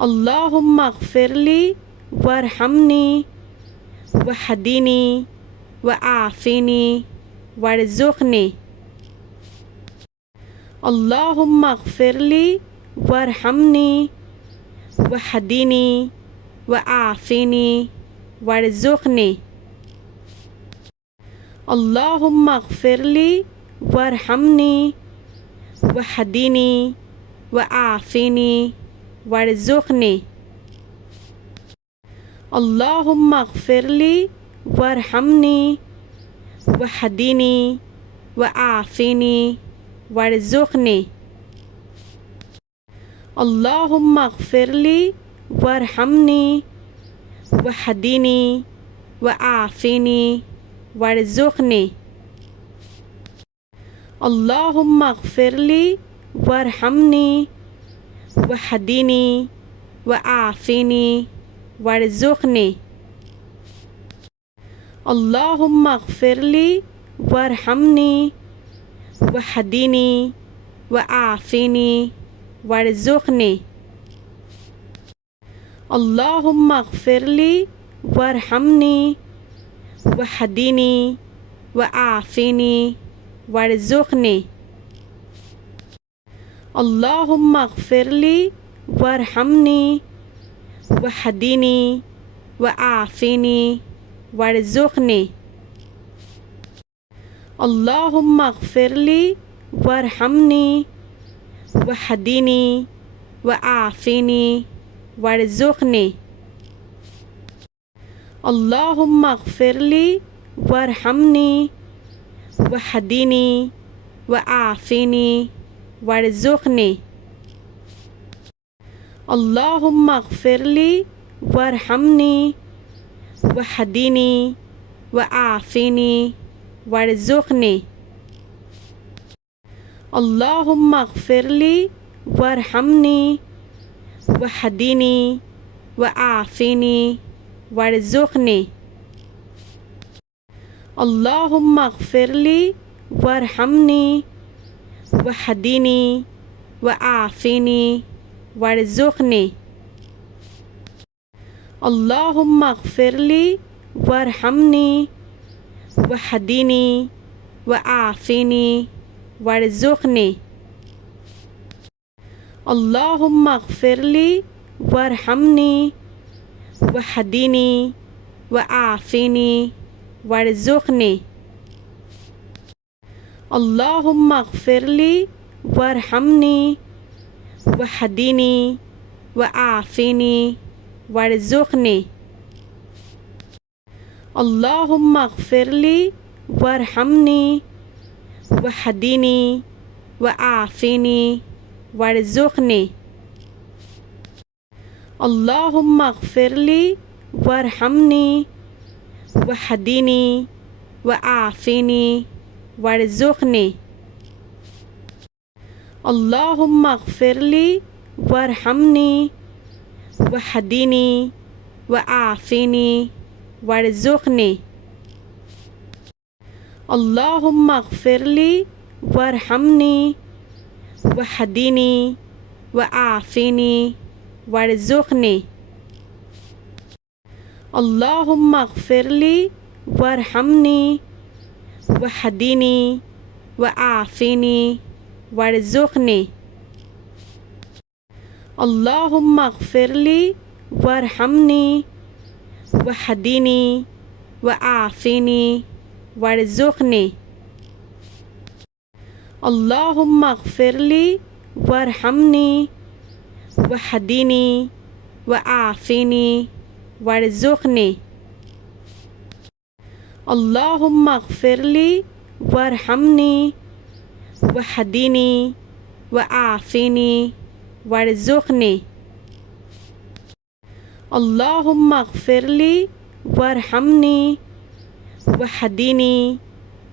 اللهم اغفر لي وارحمني واهدني وعافني وارزقني. اللهم اغفر لي وارحمني واهدني وعافني وارزقني. اللهم اغفر لي وارحمني واهدني وعافني وارزقني. اللهم اغفر لي وارحمني واهدني وعافني وارزقني. اللهم اغفر لي وارحمني واهدني وعافني وارزقني. اللهم اغفر لي وارحمني واهدني وعافني وارزقني. اللهم اغفر لي وارحمني واهدني وعافني وارزقني. اللهم اغفر لي وارحمني واهدني وعافني وارزقني. اللهم اغفر لي وارحمني واهدني وعافني وارزقني. اللهم اغفر لي وارحمني واهدني وعافني وارزقني. اللهم اغفر لي وارحمني واهدني وعافني وارزقني. اللهم اغفر لي وارحمني واهدني وعافني وارزقني. اللهم اغفر لي وارحمني واهدني وعافني وارزقني. اللهم اغفر لي وارحمني واهدني وعافني وارزقني. اللهم اغفر لي وارحمني واهدني وعافني وارزقني. اللهم اغفر لي وارحمني واهدني وعافني وارزقني. اللهم اغفر لي وارحمني واهدني وعافني وارزقني. اللهم اغفر لي وارحمني واهدني وعافني وارزقني. اللهم اغفر لي وارحمني واهدني وعافني وارزقني. اللهم اغفر لي وارحمني واهدني وعافني وارزقني. اللهم اغفر لي وارحمني واهدني وعافني وارزقني. اللهم اغفر لي وارحمني واهدني وعافني وارزقني. اللهم اغفر لي وارحمني واهدني وعافني وارزقني. اللهم اغفر لي وارحمني واهدني وعافني وارزقني. اللهم اغفر لي وارحمني واهدني وعافني وارزقني. اللهم اغفر لي وارحمني واهدني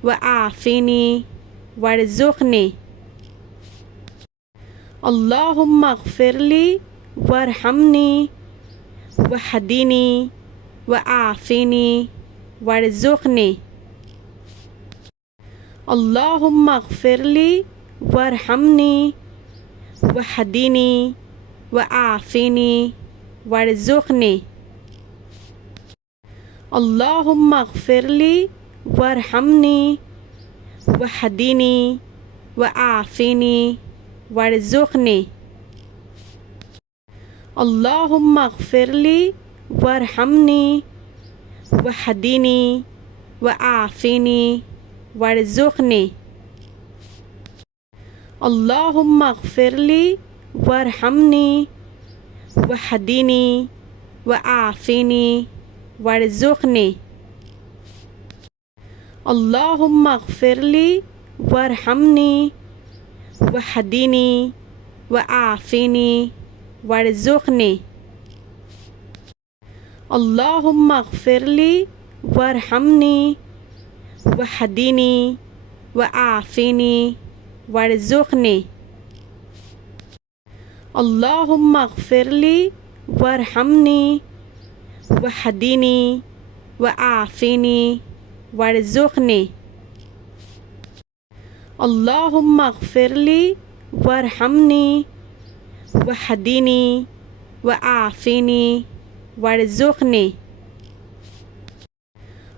وعافني وارزقني. اللهم اغفر لي وارحمني واهدني وعافني وارزقني. اللهم اغفر لي وارحمني واهدني وعافني وارزقني. اللهم اغفر لي وارحمني واهدني وعافني وارزقني. اللهم اغفر لي وارحمني واهدني وعافني وارزقني. اللهم اغفر لي وارحمني واهدني وعافني وارزقني. اللهم اغفر لي وارحمني واهدني وعافني وارزقني. اللهم اغفر لي وارحمني واهدني وعافني وارزقني. اللهم اغفر لي وارحمني واهدني وعافني وارزقني. اللهم اغفر لي وارحمني واهدني وعافني وارزقني.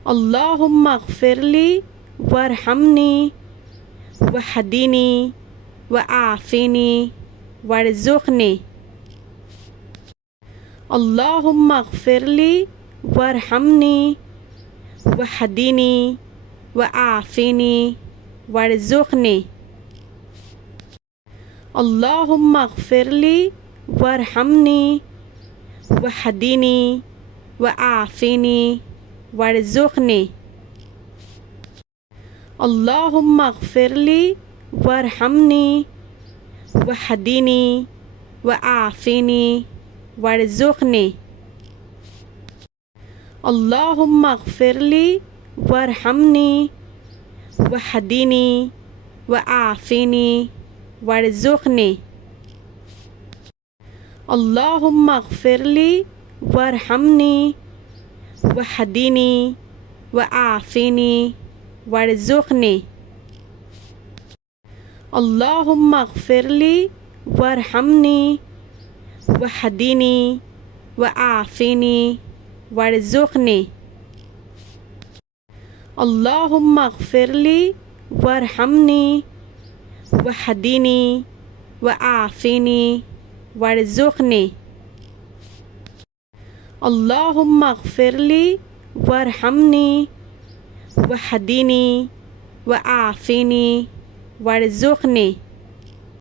اللهم اغفر لي وارحمني واهدني وعافني وارزقني. اللهم اغفر لي وارحمني واهدني وعافني وارزقني. اللهم اغفر لي وارحمني واهدني وعافني وارزقني. اللهم اغفر لي وارحمني واهدني وعافني وارزقني. اللهم اغفر لي وارحمني واهدني وعافني وارزقني. اللهم اغفر لي وارحمني واهدني وعافني وارزقني. اللهم اغفر لي وارحمني واهدني وعافني وارزقني. اللهم اغفر لي وارحمني واهدني وعافني وارزقني. اللهم اغفر لي وارحمني واهدني وعافني وارزقني.